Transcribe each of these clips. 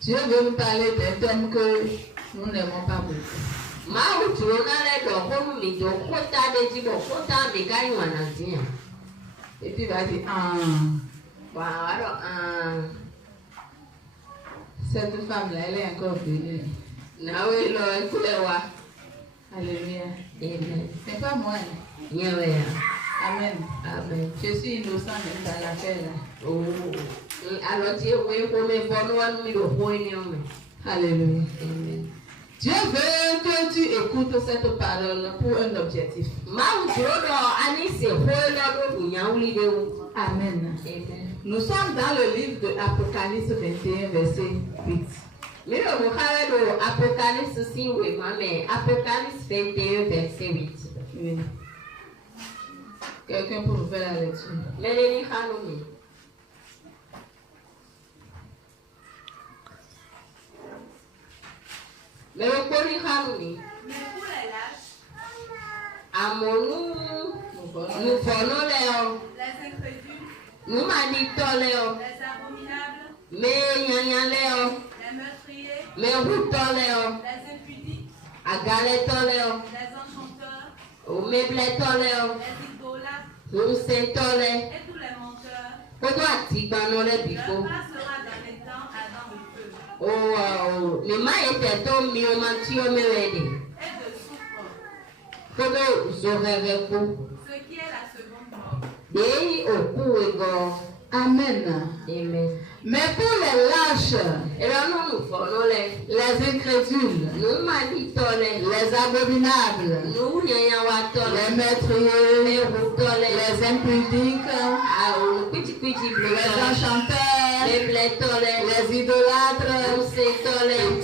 Dieu veut nous parler d'un thème que nous n'aimons pas beaucoup. Et puis il va dire, cette femme-là, elle est encore venue. Alléluia. C'est pas moi. Amen. Amen. Je suis innocent même dans l'affaire là. Alléluia. Amen. Dieu veut que tu écoutes cette parole pour un objectif. Amen. Nous sommes dans le livre de Apocalypse 21, verset 8. Apocalypse 21, verset 8. Oui. Quelqu'un pour nous faire la lecture. Mais pour les lâches, nous prenons les incrédules, nous manitons les abominables, mais les meurtriers, mais routons les impudiques, agaletons les enchanteurs, mais blétons les idolâtres, nous sentons les et tous les menteurs. Leur place sera dans les temps ardents de feu. Et de soufre. Ce qui est la seconde mort. Amen. Amen. Mais pour les lâches, les incrédules, les abominables, les meurtriers, les impudiques, les enchanteurs, les idolâtres, et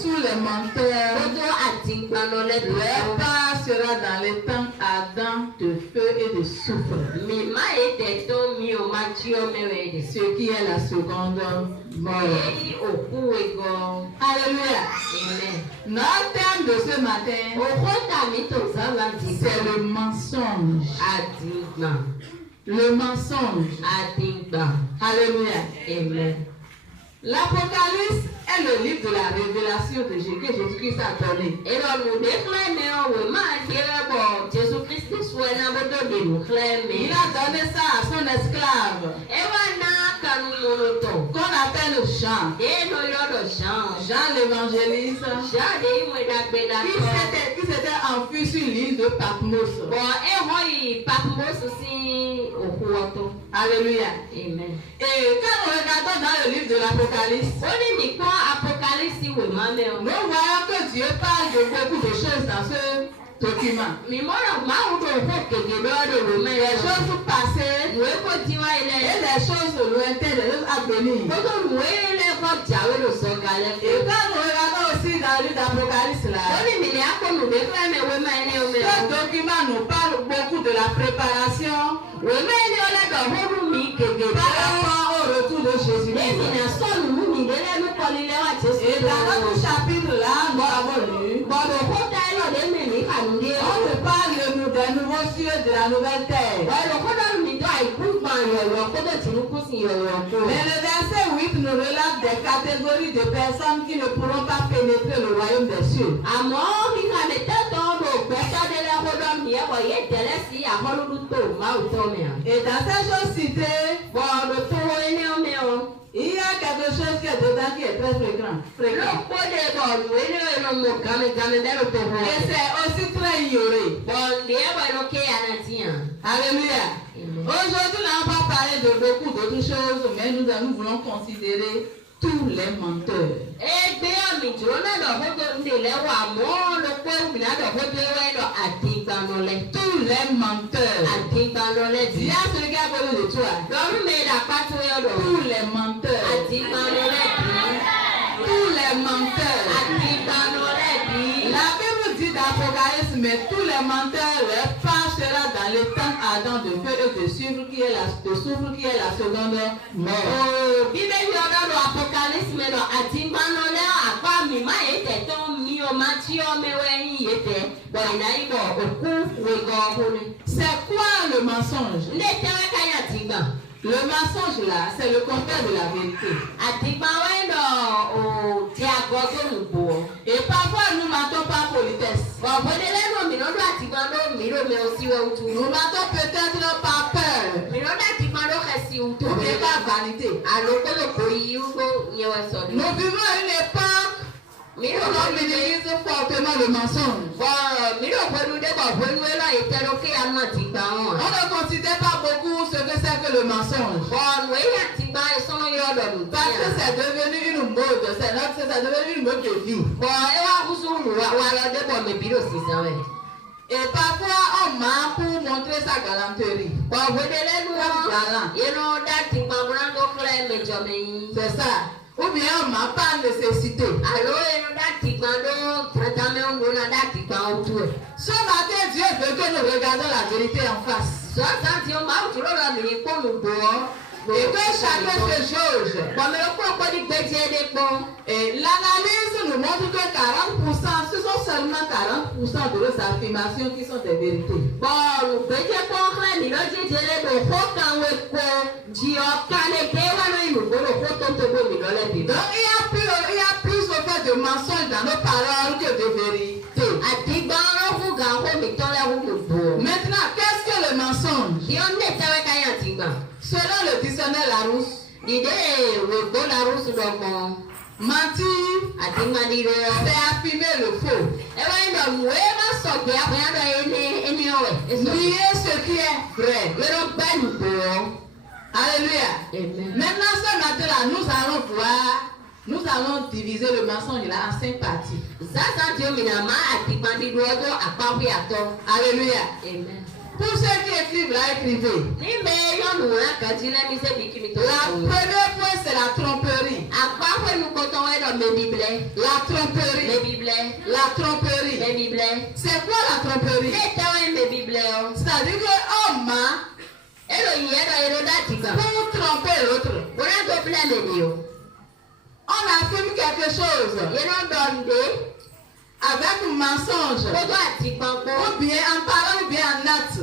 tous les menteurs, leur part sera dans les temps ardents de feu et de soufre. Ce qui est la seconde mort. Alléluia. Notre thème de ce matin, c'est le mensonge. Le mensonge. Alléluia. Amen. L'Apocalypse est le livre de la révélation de Jésus que Jésus-Christ a donné. Et donc, nous déclarons, Jésus-Christ il a donné ça à son esclave qu'on appelle Jean. Jean l'évangéliste qui s'était enfui sur l'île de Patmos. Alléluia. Amen. Et quand nous regardons dans le livre de l'Apocalypse, nous voyons que Dieu parle de beaucoup de choses dans ce document. Les choses passées et les choses lointaines, les choses à venir. Et quand nous regardons aussi dans le livre d'Apocalypse là, ce document nous parle beaucoup de la préparation par rapport au retour de Jésus. Et dans notre chapitre là, nous avons lu, on te parle des nouveaux cieux de la nouvelle terre. Mais le verset 8 nous relate des catégories de personnes qui ne pourront pas pénétrer le royaume des cieux. Et dans ces choses citées, il y a quelque chose qui est dedans qui est très fréquent. Et c'est aussi très ignoré. Alléluia. Aujourd'hui, nous n'allons pas parler de beaucoup d'autres choses, mais nous voulons considérer tous les menteurs. Tous les menteurs. Dis à celui qui a connu de toi. Tous les menteurs. Tous les menteurs. La Bible dit dans l'Apocalypse, mais tous les menteurs, leur part sera dans les temps ardents de feu et de soufre qui est la seconde mort. C'est quoi le mensonge? Le mensonge là, c'est le contraire de la vérité. Nous mentons peut-être par peur. Ou bien par vanité. Nous vivons à une époque où l'on minimise fortement le mensonge. On ne considère pas beaucoup ce que c'est que le mensonge. Parce que c'est devenu une mode, c'est devenu une mode de vie. Et parfois on ment pour montrer sa galanterie. C'est ça. Ou bien on ment par nécessité. Ce matin, Dieu veut que nous regardions la vérité en face. Et que chacun se jauge. Et l'analyse nous montre que 40%, ce sont seulement 40% de nos affirmations qui sont des vérités. Donc il y a plus au fait de mensonges dans nos paroles que de vérité. Maintenant, qu'est-ce que le mensonge? Selon le dictionnaire Larousse, mentir, c'est affirmer le faux. Nier ce qui est vrai. Alléluia. Maintenant, ce matin-là, nous allons diviser le mensonge là en 5 parties. Alléluia. Amen. Pour ceux qui écrivent là, écrivez. La première point, c'est la tromperie. La tromperie. La tromperie. C'est quoi la tromperie? C'est-à-dire qu'on ment pour tromper l'autre. On affirme quelque chose avec un mensonge, ou bien en parlant, ou bien en acte.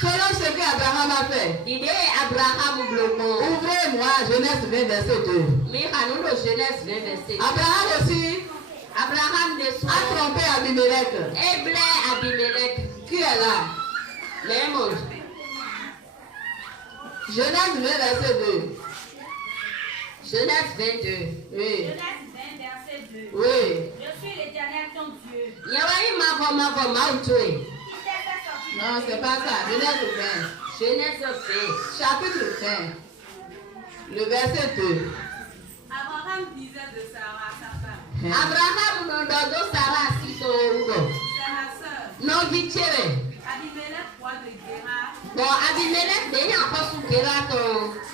Selon ce qu'Abraham a fait. Ouvrez-moi Genèse 20, verset 2. Abraham aussi a trompé Abimelech. Qui est là? Genèse 20, verset 2. Genèse 22. Oui. Genèse 20, verset 2. Oui. Je suis l'Éternel ton Dieu. Non, c'est pas ça. Genèse 20. Chapitre 20. Le verset 2. Abraham disait de Sarah, sa femme. C'est ma soeur. Abimelech, roi de Guérar,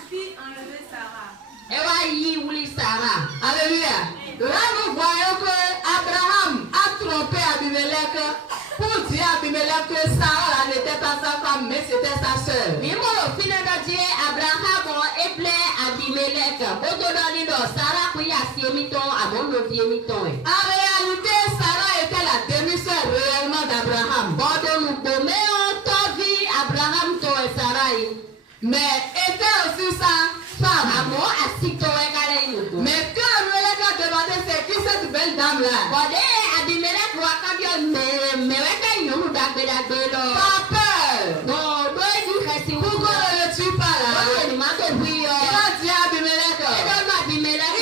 fit enlever Sarah. Alléluia. Là, nous voyons que Abraham a trompé Abimelech pour dire à Abimelech que Sarah n'était pas sa femme, mais c'était sa soeur. En réalité, Sarah était la demi-sœur réellement d'Abraham. Mais était aussi sa femme. Mais quand Abimelech a demandé c'est qui cette belle dame-là? Pas peur. Pourquoi ne le tue pas là? Il a dit à Abimelech.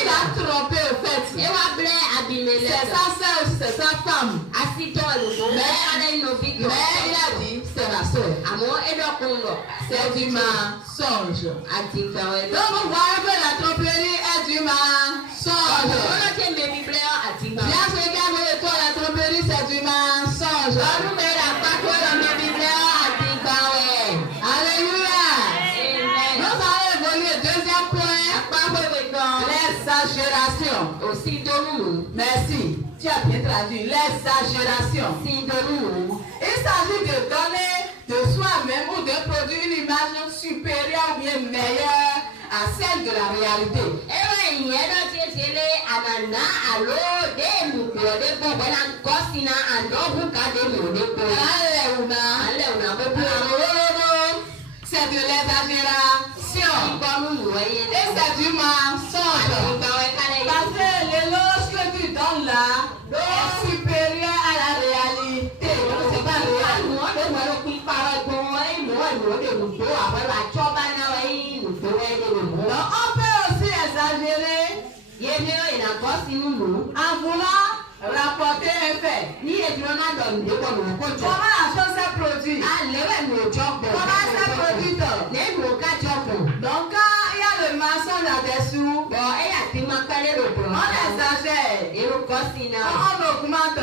Il a trompé au fait. C'est sa soeur, c'est sa femme. Mais il a dit c'est ma soeur. C'est du mensonge. Donc vous voyez que la tromperie est du mensonge. Bien regarde toi, la tromperie c'est du mensonge. Alléluia. Nous allons évoluer. Deuxième point. L'exagération. Merci. Tu as bien traduit. L'exagération. Il s'agit de donner de soi-même ou de produire une image supérieure ou bien meilleure à celle de la réalité. C'est de l'exagération. Et c'est du mensonge. Parce que l'éloge que tu donnes là, En voulant rapporter un fait. Comment la chose s'est produite? Comment ça s'est produit? Donc quand il y a le mensonge là-dessous, on exagère, on augmente,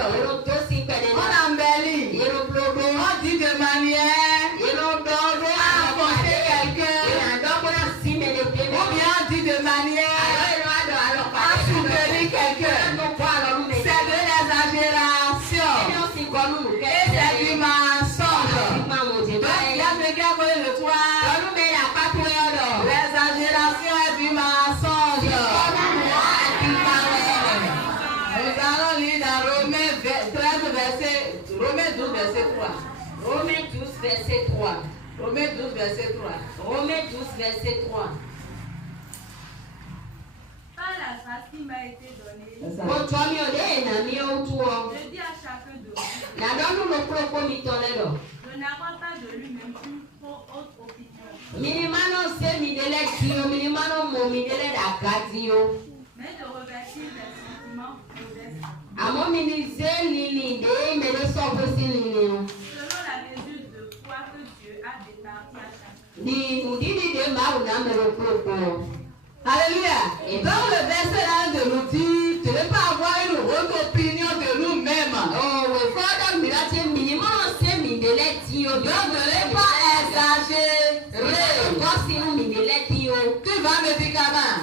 on embellit, on dit de manière à apporter quelqu'un, ou bien on dit de manière à soutenir quelqu'un. C'est de l'exagération et c'est du mensonge. Donc il y a quelqu'un qui le toit. L'exagération est du mensonge. Nous allons lire dans Romains 12, verset 3. Romains 12, verset 3. Romains 12, verset 3. Romains 12, verset 3. Par la grâce qui m'a été donnée, je dis à chacun de vous, je n'apprends pas de lui-même une autre opinion, mais de revêtir des sentiments modestes, selon la mesure de foi que Dieu a départie à chacun. Alléluia. Donc le verset là de nous dit, tu ne peux pas avoir une autre opinion de nous-mêmes. Donc ne pas exagérer. Tu vas me dire comment?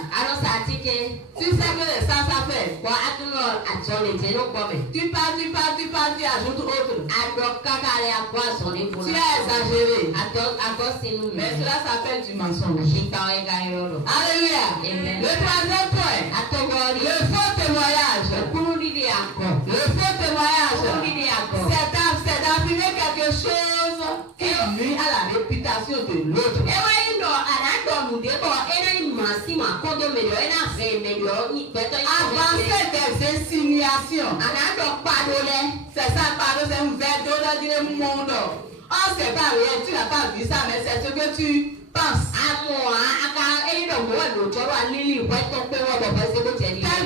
Tu sais que ça fait. Tu parles, tu ajoutes autre. Tu as exagéré. Mais cela s'appelle du mensonge. Alléluia. Le troisième point. Le faux témoignage. Le faux témoignage. C'est d'affirmer quelque chose qui nuit à la réputation de l'autre. Avancer des insinuations. C'est ça, pardon, c'est un verre d'eau dans le monde. Oh, c'est pas rien, tu n'as pas vu ça, mais c'est ce que tu penses. Tel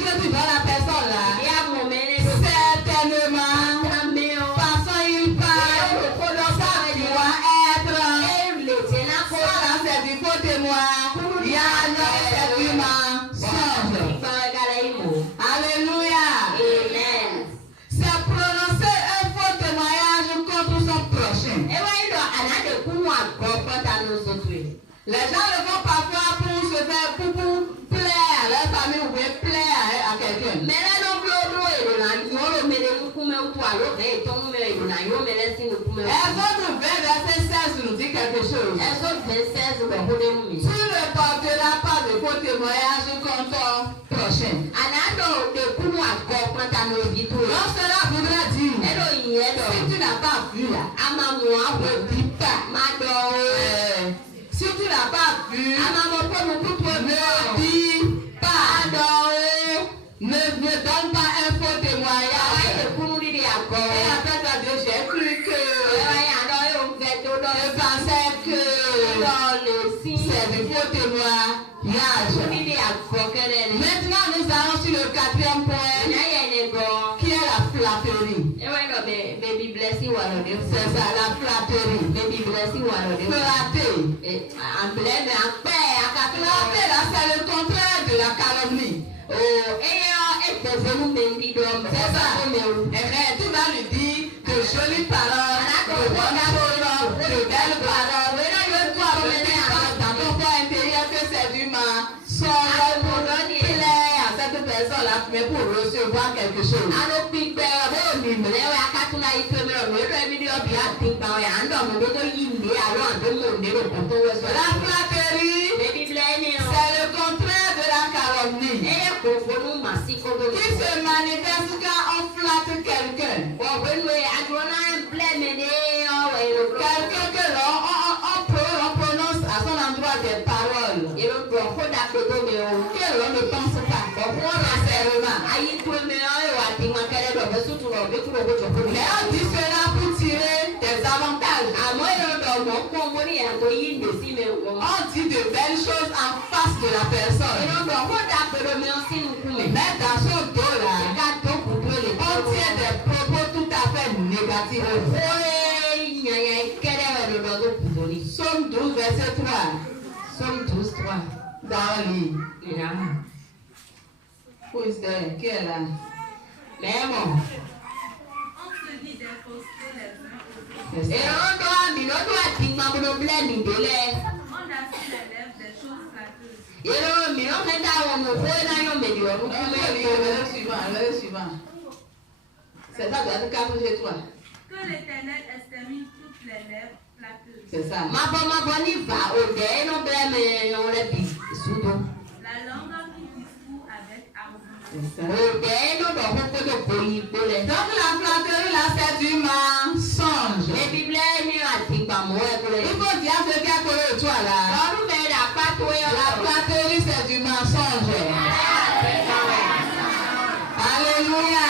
que tu vois la personne là, certainement, façon il parle, ça doit être, ça c'est du faux témoin, il y a c'est du mensonge. Alléluia. C'est prononcer un faux témoignage contre son prochain. Les gens le font parfois pour se faire pour plaire à leur famille ou bien plaire à quelqu'un. Exode 20, verset 16 nous dit quelque chose. Tu ne porteras pas de faux témoignage contre ton prochain. Donc cela voudrait dire, si tu n'as pas vu là, ne dis pas. Si tu n'as pas vu, ne dis pas. Ne donne pas un faux témoignage. Et après tu as dit, j'ai cru que, je pensais que c'est du faux témoignage. Maintenant nous allons sur le quatrième point, qui est la flatterie. C'est ça, la flatterie. Flatter. Flatter là, c'est le contraire de la calomnie. C'est ça. Tu vas lui dire de jolies paroles, de bonnes choses, de belles paroles. Dans ton corps intérieur que c'est du mensonge pour plaire à cette personne-là, mais pour recevoir quelque chose. La flatterie, c'est le contraire de la calomnie. Qui se manifeste quand on flatte quelqu'un. Quelqu'un que l'on prononce à son endroit des paroles que l'on ne pense pas. Mais on dit cela pour tirer des avantages. On dit de belles choses en face de la personne. Mais dans son dos là, on tient des propos tout à fait négatifs. Somme 12, verset 3. Somme 12, 3. Dans le lit. Who is there? Qui est là? Mais bon. On se dit des faussetés les uns aux autres. Et on assure les lèvres des choses flatteuses. le suivant. C'est ça, tu as 4 chez toi. Que l'Éternel extermine toutes les lèvres flatteuses. C'est ça. La langue qui discourt avec arrogance. Donc la flatterie là, c'est du mensonge. Il faut dire ce qu'il y a collé au toit là. La flatterie, c'est du mensonge. Alléluia.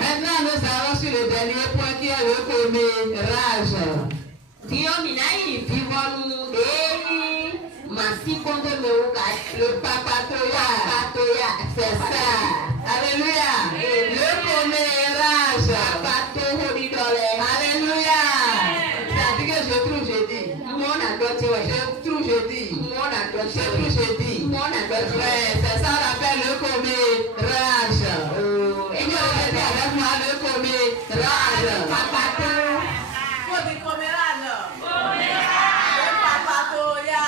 Maintenant, nous allons sur le dernier point qui est le commérage. Le papatoya. C'est ça. Alléluia. Le commérage. Alléluia. C'est-à-dire que je trouve, je dis. Ouais, c'est ça on appelle le commérage. Et vous répétez avec moi le commérage. Faut dire commérage. Le papatoya.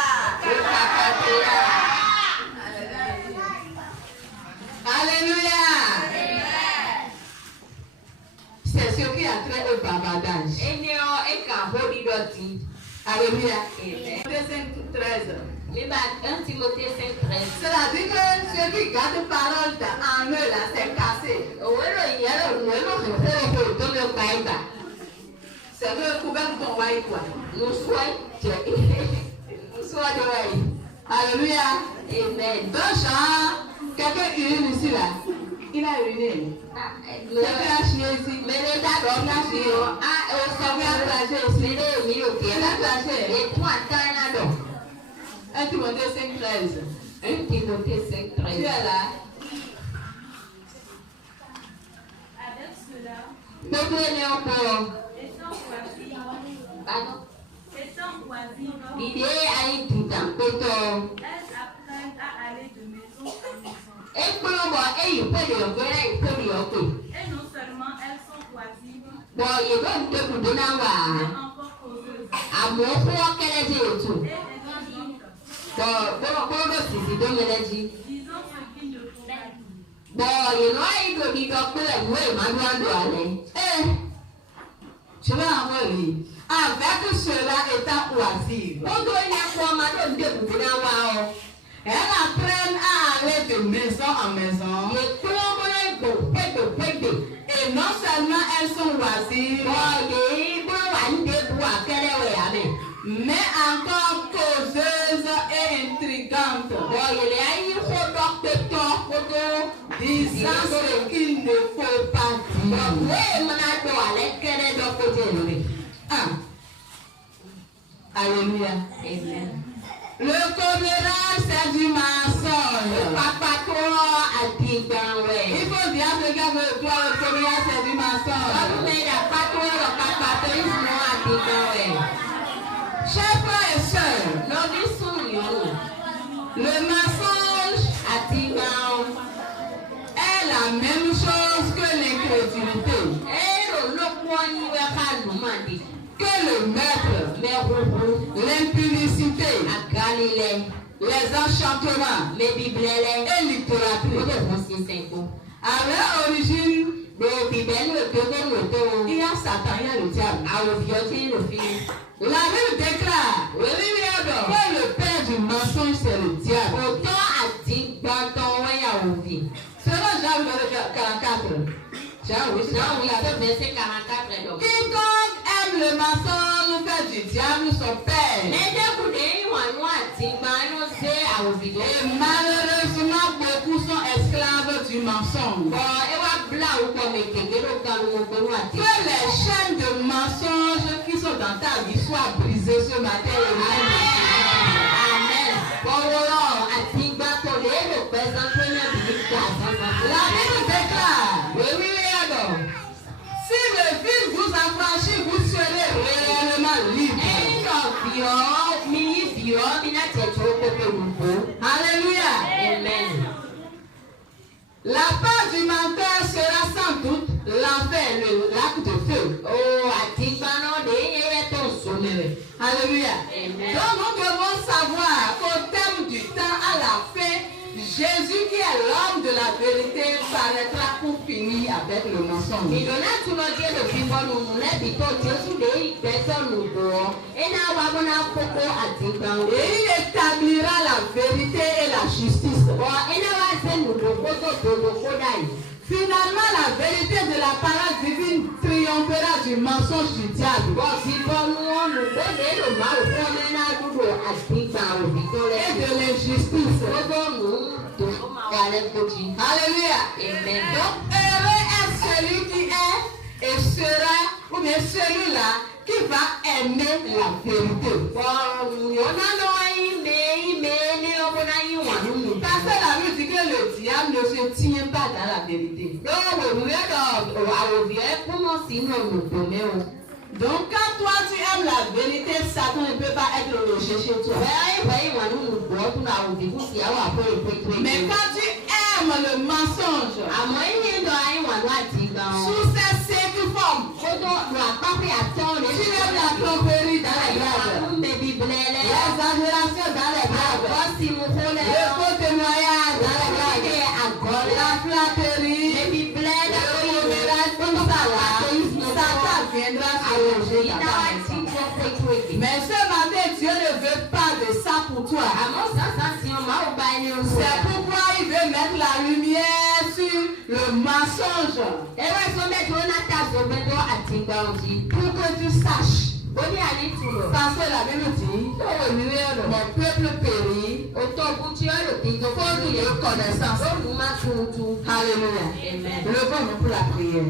Alléluia. C'est ce qui a trait au bavardage. Alléluia. Timothée 5, 13. C'est-à-dire que ceux qui gardent parole en eux là, c'est cassé. C'est que couvert ton vaille quoi. Alléluia. Amen. Dans Jean, quelqu'un urine ici là. Il a uriné. Quelqu'un a chié ici. Il a flashé. 1 Timothée 5, 13. 1 Timothée 5, 13. Tu es là. Avec cela, étant oisives, elles apprennent à aller de maison en maison. Et non seulement elles sont oisives, mais encore causeuses. Et intelligentes. Disons ce qu'il ne faut pas dire. Je vais en relire. Avec cela étant oisive, elles apprennent à aller de maison en maison. Et non seulement elles sont oisives, mais encore causeuses et intrigantes. Disant ce qu'il ne faut pas dire. Alléluia. Amen. Le commérage, c'est du mensonge. Il faut dire que le commérage, c'est du mensonge. Chers frères et sœurs, le mensonge est la même chose que l'incrédulité, que le meurtre, l'impudicité, les enchantements et l'idolâtrie. À leur origine, il y a Satan, il y a le diable. La Bible déclare que le père du mensonge, c'est le diable. Selon Jean 44. Quiconque aime le mensonge fait du diable son père. Et malheureusement, beaucoup sont esclaves du mensonge. Que les chaînes de mensonges qui sont dans ta vie soient brisées ce matin. Amen. Alléluia. Amen. La part du menteur sera sans doute l'enfer, le lac de feu. Oh, Atibano de Yeton. Alléluia. Amen. Donc nous devons savoir qu'au terme du temps, à la fin, Jésus qui est l'homme de la vérité paraîtra pour finir avec le mensonge. Et il établira la vérité et la justice. Finalement, la vérité de la parole divine triomphera du mensonge du diable. Et de l'injustice. Alléluia. Amen. Donc, heureux est celui qui est et sera, ou bien celui-là qui va aimer la vérité. Parce que la Bible dit que le diable ne se tient pas dans la vérité. Donc quand toi tu aimes la vérité, Satan ne peut pas être logé chez toi. Mais quand tu aimes le mensonge, sous ces 5 formes, tu aimes la tromperie dans les blagues, l'exagération dans les blagues, le faux témoignage dans les blagues, la flatterie, le commérage, tout ça là, Satan viendra se loger dans ta maison. Mais ce matin, Dieu ne veut pas de ça pour toi. C'est pourquoi il veut mettre la lumière sur le mensonge. Pour que tu saches. Parce que la Bible dit, mon peuple périt, faute de connaissance. Alléluia. Amen. Levons-nous pour la prière.